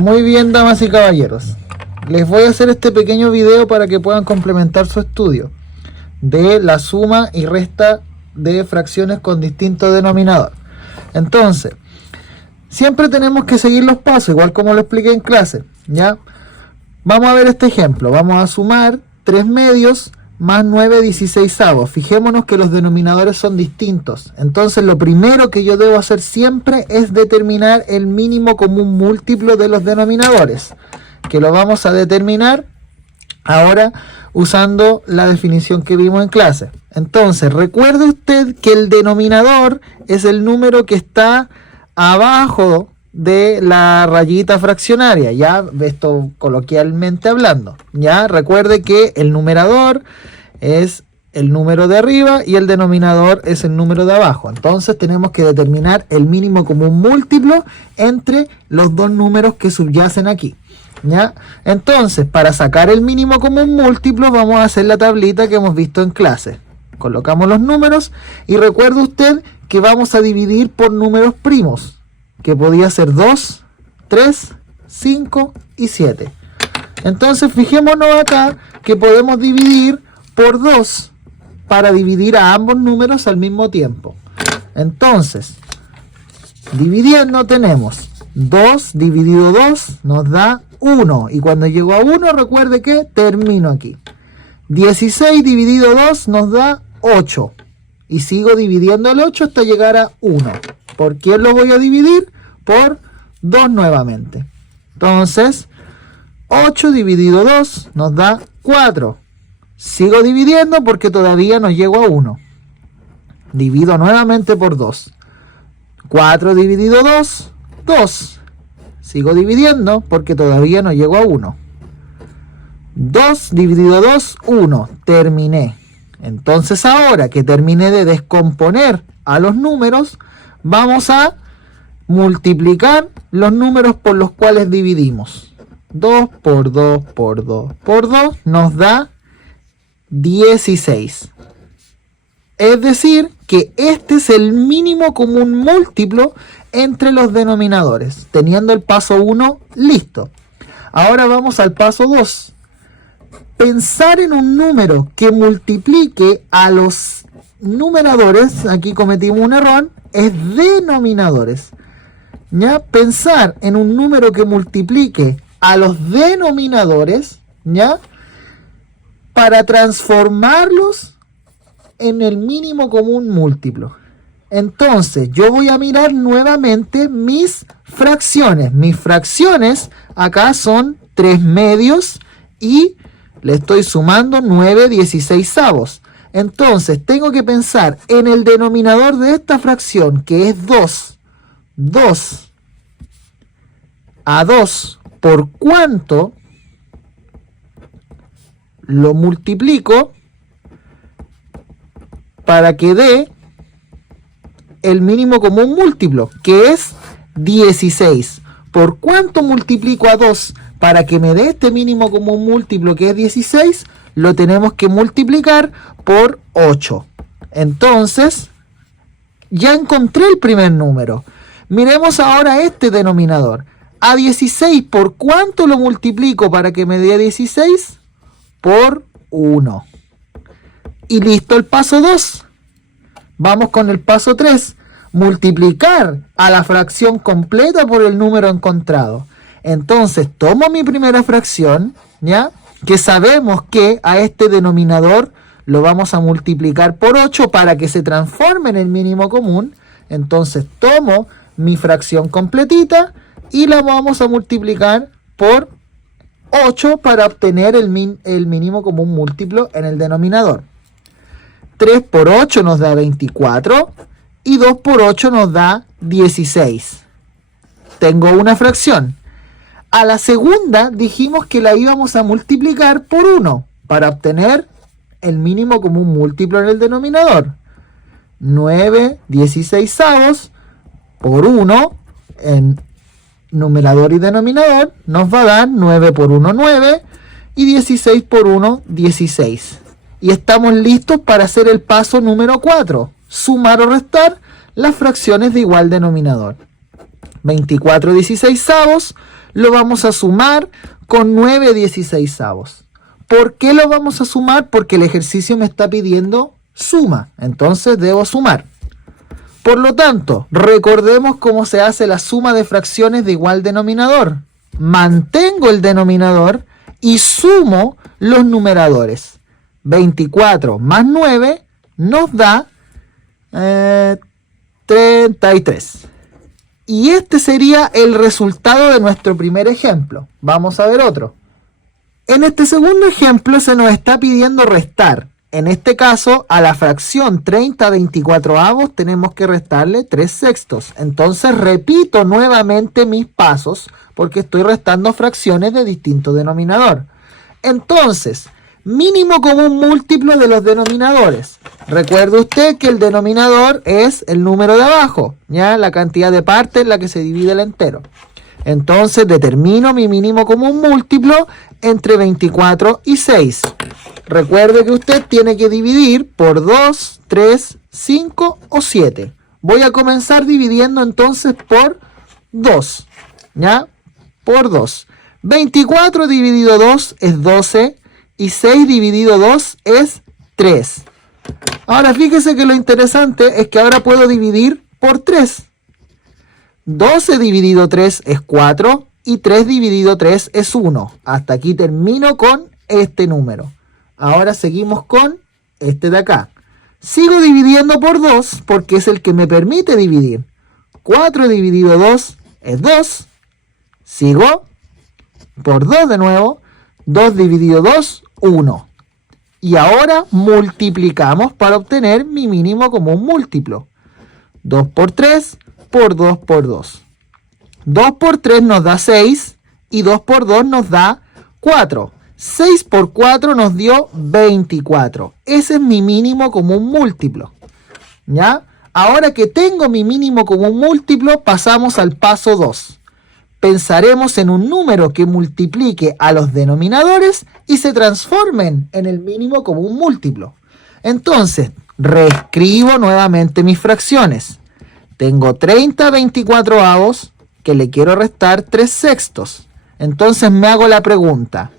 Muy bien, damas y caballeros. Les voy a hacer este pequeño video para que puedan complementar su estudio de la suma y resta de fracciones con distinto denominador. Entonces, siempre tenemos que seguir los pasos, igual como lo expliqué en clase, ¿ya? Vamos a ver este ejemplo. Vamos a sumar 3 medios más 9/16. Fijémonos que los denominadores son distintos. Entonces, lo primero que yo debo hacer siempre es determinar el mínimo común múltiplo de los denominadores, que lo vamos a determinar ahora usando la definición que vimos en clase. Entonces, recuerde usted que el denominador es el número que está abajo de la rayita fraccionaria, ya, esto coloquialmente hablando, ya. Recuerde que el numerador es el número de arriba y el denominador es el número de abajo. Entonces tenemos que determinar el mínimo común múltiplo entre los dos números que subyacen aquí, ¿ya? Entonces, para sacar el mínimo común múltiplo vamos a hacer la tablita que hemos visto en clase. Colocamos los números y recuerde usted que vamos a dividir por números primos, que podía ser 2, 3, 5 y 7. Entonces fijémonos acá que podemos dividir por 2 para dividir a ambos números al mismo tiempo. Entonces, dividiendo tenemos 2 dividido 2 nos da 1. Y cuando llego a 1, recuerde que termino aquí. 16 dividido 2 nos da 8. Y sigo dividiendo el 8 hasta llegar a 1. ¿Por quién lo voy a dividir? Por 2 nuevamente. Entonces, 8 dividido 2 nos da 4. Sigo dividiendo porque todavía no llego a 1. Divido nuevamente por 2. 4 dividido 2, 2. Sigo dividiendo porque todavía no llego a 1. 2 dividido 2, 1. Terminé. Entonces ahora que terminé de descomponer a los números, vamos a multiplicar los números por los cuales dividimos. 2 por 2 por 2 por 2 nos da 16. Es decir, que este es el mínimo común múltiplo entre los denominadores, teniendo el paso 1 listo. Ahora vamos al paso 2. Pensar en un número que multiplique a los numeradores, aquí cometimos un error, es denominadores. ¿Ya? Pensar en un número que multiplique a los denominadores, ¿ya?, para transformarlos en el mínimo común múltiplo. Entonces, yo voy a mirar nuevamente mis fracciones. Mis fracciones acá son 3 medios y le estoy sumando 9/16. Entonces, tengo que pensar en el denominador de esta fracción, que es 2. 2 a 2, ¿por cuánto lo multiplico para que dé el mínimo común múltiplo, que es 16? ¿Por cuánto multiplico a 2 para que me dé este mínimo común múltiplo, que es 16? Lo tenemos que multiplicar por 8. Entonces, ya encontré el primer número. Miremos ahora este denominador. A 16, ¿por cuánto lo multiplico para que me dé 16? Por 1. Y listo el paso 2. Vamos con el paso 3. Multiplicar a la fracción completa por el número encontrado. Entonces tomo mi primera fracción, ¿ya?, que sabemos que a este denominador lo vamos a multiplicar por 8 para que se transforme en el mínimo común. Entonces tomo mi fracción completita y la vamos a multiplicar por 8 para obtener el mínimo común múltiplo en el denominador. 3 por 8 nos da 24 y 2 por 8 nos da 16. Tengo una fracción. A la segunda dijimos que la íbamos a multiplicar por 1 para obtener el mínimo común múltiplo en el denominador. 9/16 por 1 en numerador y denominador nos va a dar 9 por 1, 9, y 16 por 1, 16. Y estamos listos para hacer el paso número 4, sumar o restar las fracciones de igual denominador. 24/16 lo vamos a sumar con 9/16. ¿Por qué lo vamos a sumar? Porque el ejercicio me está pidiendo suma, entonces debo sumar. Por lo tanto, recordemos cómo se hace la suma de fracciones de igual denominador. Mantengo el denominador y sumo los numeradores. 24 más 9 nos da 33. Y este sería el resultado de nuestro primer ejemplo. Vamos a ver otro. En este segundo ejemplo se nos está pidiendo restar. En este caso, a la fracción 30/24 tenemos que restarle 3/6. Entonces repito nuevamente mis pasos porque estoy restando fracciones de distinto denominador. Entonces, mínimo común múltiplo de los denominadores. Recuerde usted que el denominador es el número de abajo, ¿ya? La cantidad de partes en la que se divide el entero. Entonces determino mi mínimo común múltiplo entre 24 y 6. Recuerde que usted tiene que dividir por 2, 3, 5 o 7. Voy a comenzar dividiendo entonces por 2. ¿Ya? Por 2. 24 dividido 2 es 12 y 6 dividido 2 es 3. Ahora fíjese que lo interesante es que ahora puedo dividir por 3. 12 dividido 3 es 4 y 3 dividido 3 es 1. Hasta aquí termino con este número. Ahora seguimos con este de acá. Sigo dividiendo por 2 porque es el que me permite dividir. 4 dividido 2 es 2. Sigo por 2 de nuevo. 2 dividido 2, 1. Y ahora multiplicamos para obtener mi mínimo común múltiplo. 2 por 3 por 2 por 2. 2 por 3 nos da 6 y 2 por 2 nos da 4. 6 por 4 nos dio 24. Ese es mi mínimo común múltiplo. ¿Ya? Ahora que tengo mi mínimo común múltiplo, pasamos al paso 2. Pensaremos en un número que multiplique a los denominadores y se transformen en el mínimo común múltiplo. Entonces, reescribo nuevamente mis fracciones. Tengo 30/24 que le quiero restar 3/6. Entonces me hago la pregunta.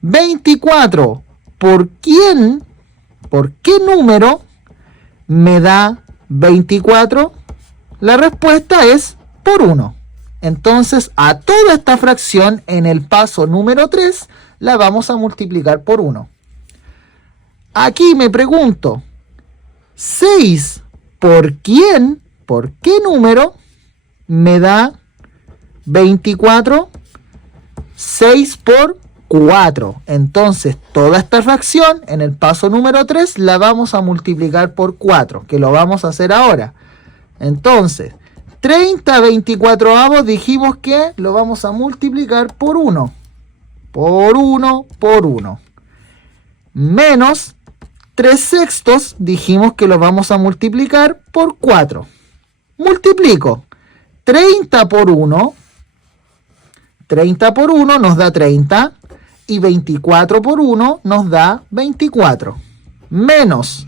24, ¿por qué número me da 24? La respuesta es por 1. Entonces a toda esta fracción en el paso número 3 la vamos a multiplicar por 1. Aquí me pregunto, 6, ¿por qué número me da 24? 6 por 4. Entonces toda esta fracción en el paso número 3 la vamos a multiplicar por 4, que lo vamos a hacer ahora. Entonces 30/24 dijimos que lo vamos a multiplicar por 1. Por 1, por 1. Menos 3/6 dijimos que lo vamos a multiplicar por 4. Multiplico 30 por 1. 30 por 1 nos da 30 y 24 por 1 nos da 24. Menos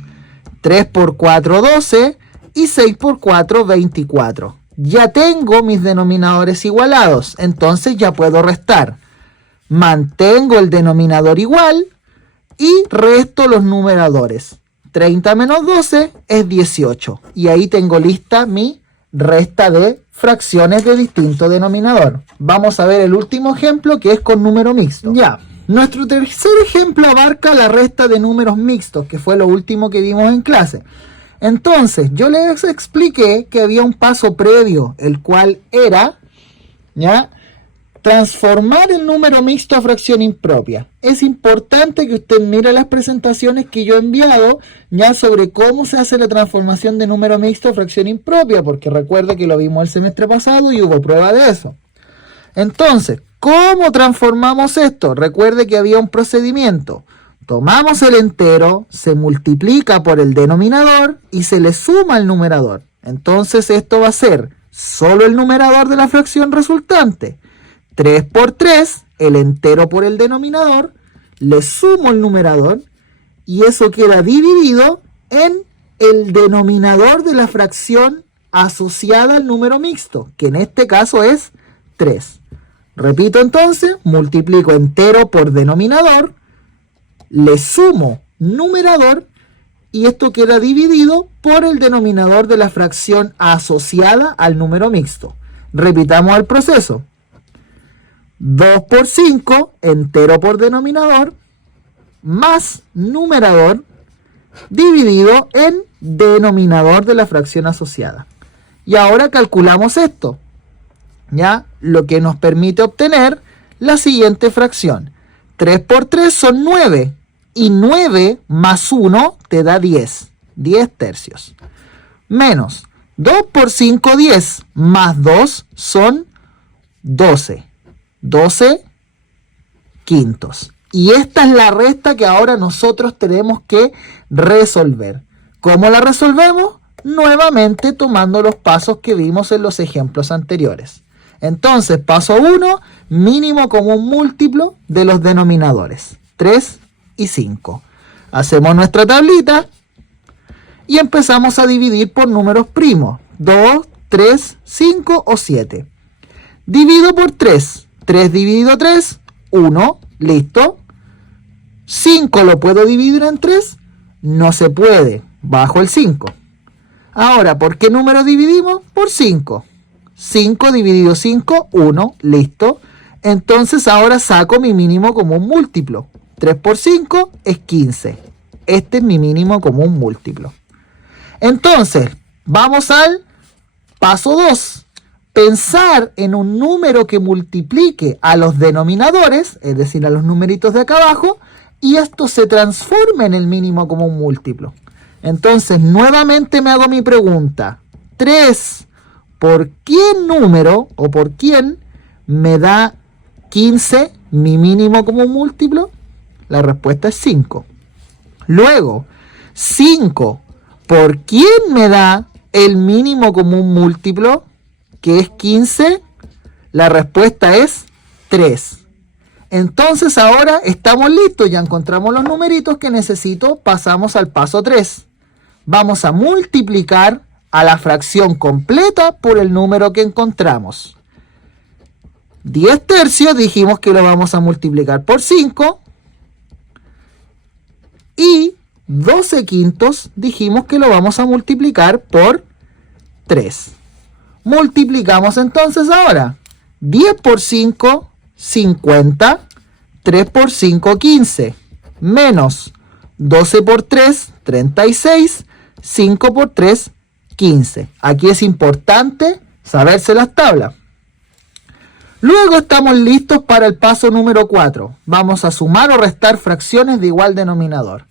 3 por 4, 12 y 6 por 4, 24. Ya tengo mis denominadores igualados, entonces ya puedo restar. Mantengo el denominador igual y resto los numeradores. 30 menos 12 es 18. Y ahí tengo lista mi resta de fracciones de distinto denominador. Vamos a ver el último ejemplo, que es con número mixto. Ya, nuestro tercer ejemplo abarca la resta de números mixtos, que fue lo último que vimos en clase. Entonces, yo les expliqué que había un paso previo, el cual era, ¿ya?, transformar el número mixto a fracción impropia. Es importante que usted mire las presentaciones que yo he enviado ya sobre cómo se hace la transformación de número mixto a fracción impropia, porque recuerde que lo vimos el semestre pasado y hubo prueba de eso. Entonces, ¿cómo transformamos esto? Recuerde que había un procedimiento. Tomamos el entero, se multiplica por el denominador y se le suma el numerador. Entonces esto va a ser solo el numerador de la fracción resultante. 3 por 3, el entero por el denominador, le sumo el numerador y eso queda dividido en el denominador de la fracción asociada al número mixto, que en este caso es 3. Repito entonces, multiplico entero por denominador, le sumo numerador y esto queda dividido por el denominador de la fracción asociada al número mixto. Repitamos el proceso. 2 por 5, entero por denominador, más numerador, dividido en denominador de la fracción asociada. Y ahora calculamos esto, ¿ya? Lo que nos permite obtener la siguiente fracción. 3 por 3 son 9, y 9 más 1 te da 10, 10 tercios. Menos 2 por 5, 10, más 2 son 12, 12 quintos. Y esta es la resta que ahora nosotros tenemos que resolver. ¿Cómo la resolvemos? Nuevamente tomando los pasos que vimos en los ejemplos anteriores. Entonces, paso 1, mínimo común múltiplo de los denominadores, 3 y 5. Hacemos nuestra tablita y empezamos a dividir por números primos, 2, 3, 5 o 7. Divido por 3, 3 dividido 3, 1, listo. 5 lo puedo dividir en 3, no se puede, bajo el 5. Ahora, ¿por qué número dividimos? Por 5. 5 dividido 5, 1, listo. Entonces ahora saco mi mínimo común múltiplo. 3 por 5 es 15. Este es mi mínimo común múltiplo. Entonces, vamos al paso 2. Pensar en un número que multiplique a los denominadores, es decir, a los numeritos de acá abajo, y esto se transforme en el mínimo común múltiplo. Entonces, nuevamente me hago mi pregunta. 3, ¿por qué número o por quién me da 15 mi mínimo común múltiplo? La respuesta es 5. Luego, 5, ¿por quién me da el mínimo común múltiplo, que es 15? La respuesta es 3. Entonces ahora estamos listos, ya encontramos los numeritos que necesito, pasamos al paso 3. Vamos a multiplicar a la fracción completa por el número que encontramos. 10 tercios dijimos que lo vamos a multiplicar por 5. Y 12 quintos dijimos que lo vamos a multiplicar por 3. Multiplicamos entonces ahora. 10 por 5, 50. 3 por 5, 15. Menos 12 por 3, 36. 5 por 3, 15. Aquí es importante saberse las tablas. Luego estamos listos para el paso número 4. Vamos a sumar o restar fracciones de igual denominador.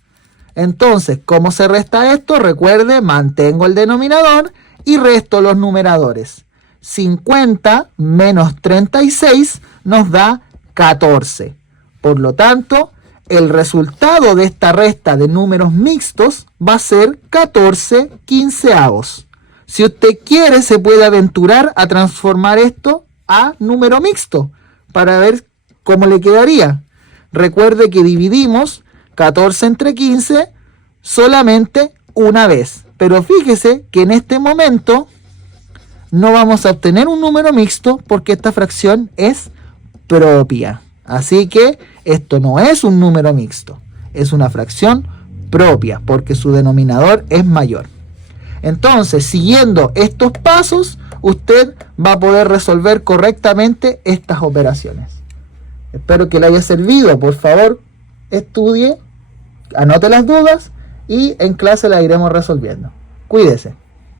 Entonces, ¿cómo se resta esto? Recuerde, mantengo el denominador y resto los numeradores. 50 menos 36 nos da 14. Por lo tanto, el resultado de esta resta de números mixtos va a ser 14 quinceavos. Si usted quiere, se puede aventurar a transformar esto a número mixto para ver cómo le quedaría. Recuerde que dividimos 14 entre 15 solamente una vez. Pero fíjese que en este momento no vamos a obtener un número mixto porque esta fracción es propia. Así que esto no es un número mixto, es una fracción propia porque su denominador es mayor. Entonces, siguiendo estos pasos, usted va a poder resolver correctamente estas operaciones. Espero que le haya servido. Por favor, estudie, anote las dudas y en clase las iremos resolviendo. Cuídese.